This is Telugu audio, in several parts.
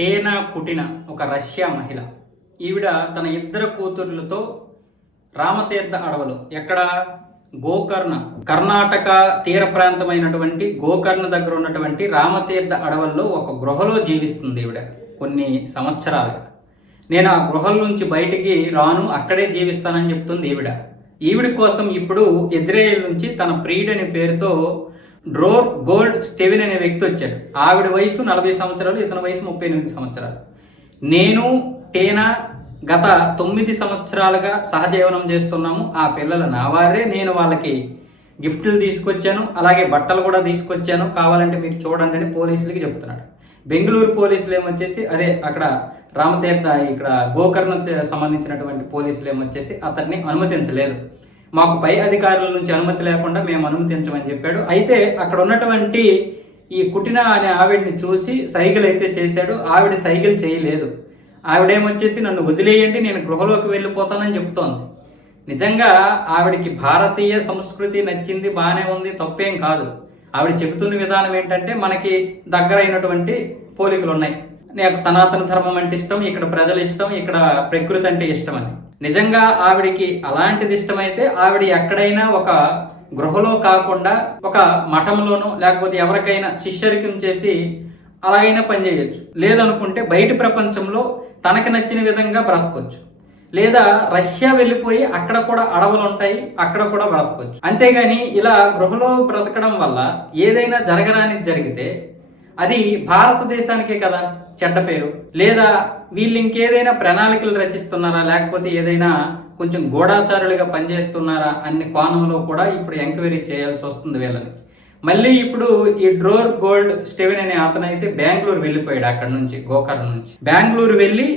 టేనా కుటిన ఒక రష్యా మహిళ. ఈవిడ తన ఇద్దరు కూతుర్లతో రామతీర్థ అడవులు. ఎక్కడ? గోకర్ణ. కర్ణాటక తీర ప్రాంతమైనటువంటి గోకర్ణ దగ్గర ఉన్నటువంటి రామతీర్థ అడవుల్లో ఒక గృహలో జీవిస్తుంది ఈవిడ కొన్ని సంవత్సరాలుగా. నేను ఆ గృహల నుంచి బయటికి రాను అక్కడే జీవిస్తానని చెప్తుంది ఈవిడ. ఈవిడ కోసం ఇప్పుడు ఇజ్రాయెల్ నుంచి తన ప్రియుడని అనే పేరుతో డ్రోర్ గోల్డ్ స్టెవిన్ అనే వ్యక్తి వచ్చాడు. ఆవిడ వయసు నలభై సంవత్సరాలు ఇతని వయసు ముప్పై ఎనిమిది సంవత్సరాలు. నేను టేనా గత తొమ్మిది సంవత్సరాలుగా సహజీవనం చేస్తున్నాము. ఆ పిల్లలు నా వారే. నేను వాళ్ళకి గిఫ్ట్లు తీసుకొచ్చాను. అలాగే బట్టలు కూడా తీసుకొచ్చాను. కావాలంటే మీరు చూడండి అని పోలీసులకి చెప్తున్నాడు. బెంగళూరు పోలీసులు ఏమొచ్చేసి అదే అక్కడ రామతీర్థ ఇక్కడ గోకర్ణ సంబంధించినటువంటి పోలీసులు ఏమొచ్చేసి అతన్ని అనుమతించలేదు. మాకు పై అధికారుల నుంచి అనుమతి లేకుండా మేము అనుమతించమని చెప్పాడు. అయితే అక్కడ ఉన్నటువంటి ఈ కుటిన అనే ఆవిడ్ని చూసి సైకిల్ అయితే చేశాడు. ఆవిడ సైకిల్ చేయలేదు. ఆవిడేమొచ్చేసి నన్ను వదిలేయండి నేను గృహలోకి వెళ్ళిపోతానని చెప్తోంది. నిజంగా ఆవిడకి భారతీయ సంస్కృతి నచ్చింది బాగానే ఉంది తప్పేం కాదు. ఆవిడ చెబుతున్న విధానం ఏంటంటే మనకి దగ్గరైనటువంటి పోలికలు ఉన్నాయి నాకు సనాతన ధర్మం అంటే ఇష్టం ఇక్కడ ప్రజలు ఇష్టం ఇక్కడ ప్రకృతి అంటే ఇష్టం అని. నిజంగా ఆవిడికి అలాంటిది ఇష్టమైతే ఆవిడ ఎక్కడైనా ఒక గృహలో కాకుండా ఒక మఠంలోనో లేకపోతే ఎవరికైనా శిష్యరికం చేసి అలాగైనా పనిచేయచ్చు లేదనుకుంటే బయటి ప్రపంచంలో తనకి నచ్చిన విధంగా బ్రతకొచ్చు. లేదా రష్యా వెళ్ళిపోయి అక్కడ కూడా అడవులు ఉంటాయి అక్కడ కూడా బ్రతకొచ్చు. అంతేగాని ఇలా గృహలో బ్రతకడం వల్ల ఏదైనా జరగరానిది జరిగితే అది భారతదేశానికే కదా చెడ్డ పేరు. లేదా వీళ్ళు ఇంకేదైనా ప్రణాళికలు రచిస్తున్నారా? లేకపోతే ఏదైనా కొంచెం గూఢాచారులుగా పనిచేస్తున్నారా అన్ని కోణంలో కూడా ఇప్పుడు ఎంక్వైరీ చేయాల్సి వస్తుంది వీళ్ళని. మళ్ళీ ఇప్పుడు ఈ డ్రోర్ గోల్డ్ స్టెవెన్ అనే అతనైతే బెంగళూరు వెళ్ళిపోయాడు అక్కడ నుంచి గోకర్ణ నుంచి. బెంగళూరు వెళ్ళి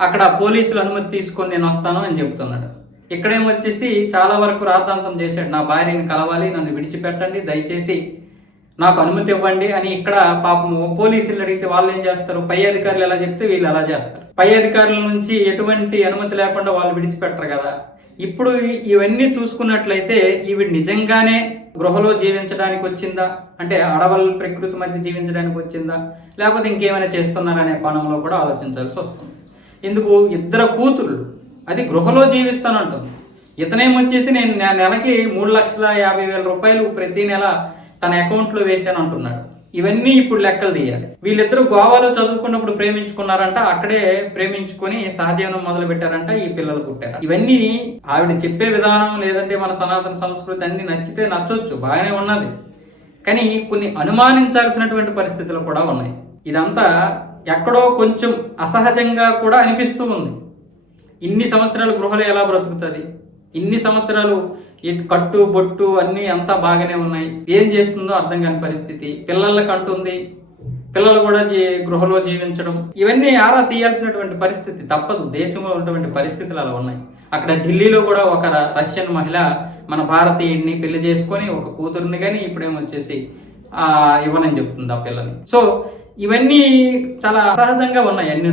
అక్కడ పోలీసులు అనుమతి తీసుకొని నేను వస్తాను అని చెప్తున్నాడు ఇక్కడేమొచ్చేసి చాలా వరకు రాద్ధాంతం చేశాడు. నా భార్యని కలవాలి నన్ను విడిచిపెట్టండి దయచేసి నాకు అనుమతి ఇవ్వండి అని ఇక్కడ పాపము పోలీసులు అడిగితే వాళ్ళు ఏం చేస్తారు? పై అధికారులు ఎలా చెప్తే వీళ్ళు అలా చేస్తారు. పై అధికారుల నుంచి ఎటువంటి అనుమతి లేకుండా వాళ్ళు విడిచిపెట్టరు కదా. ఇప్పుడు ఇవన్నీ చూసుకున్నట్లయితే ఈవిడ నిజంగానే గృహలో జీవించడానికి వచ్చిందా? అంటే అడవుల ప్రకృతి మధ్య జీవించడానికి వచ్చిందా? లేకపోతే ఇంకేమైనా చేస్తున్నారనే కోణంలో కూడా ఆలోచించాల్సి వస్తుంది. ఎందుకు? ఇద్దరు కూతుళ్ళు అది గృహలో జీవిస్తానంటుంది. ఇతనేమొచ్చేసి నేను నెలకి మూడు లక్షల యాభై వేల రూపాయలు ప్రతి నెల తన అకౌంట్లో వేసాను అంటున్నాడు. ఇవన్నీ ఇప్పుడు లెక్కలు తీయాలి. వీళ్ళిద్దరూ గోవాలో చదువుకున్నప్పుడు ప్రేమించుకున్నారంట అక్కడే ప్రేమించుకొని సహజీవనం మొదలు పెట్టారంట ఈ పిల్లలు పుట్టారు. ఇవన్నీ ఆవిడ చెప్పే విధానం లేదంటే మన సనాతన సంస్కృతి అన్ని నచ్చితే నచ్చొచ్చు బాగానే ఉన్నది. కానీ కొన్ని అనుమానించాల్సినటువంటి పరిస్థితులు కూడా ఉన్నాయి. ఇదంతా ఎక్కడో కొంచెం అసహజంగా కూడా అనిపిస్తూ ఉంది. ఇన్ని సంవత్సరాలు గృహలో ఎలా బ్రతుకుతుంది? ఇన్ని సంవత్సరాలు ఈ కట్టు బొట్టు అన్నీ అంతా బాగానే ఉన్నాయి. ఏం చేస్తుందో అర్థం కాని పరిస్థితి. పిల్లలకు అంటుంది పిల్లలు కూడా జీ గృహలో జీవించడం. ఇవన్నీ ఆరా తీయాల్సినటువంటి పరిస్థితి తప్పదు. దేశంలో ఉన్నటువంటి పరిస్థితులు అలా ఉన్నాయి. అక్కడ ఢిల్లీలో కూడా ఒక రష్యన్ మహిళ మన భారతీయుడిని పెళ్ళి చేసుకొని ఒక కూతురుని కానీ ఇప్పుడేమొచ్చేసి వచ్చేసి ఇవ్వనని చెప్తుంది ఆ పిల్లని. సో ఇవన్నీ చాలా సహజంగా ఉన్నాయి అన్ని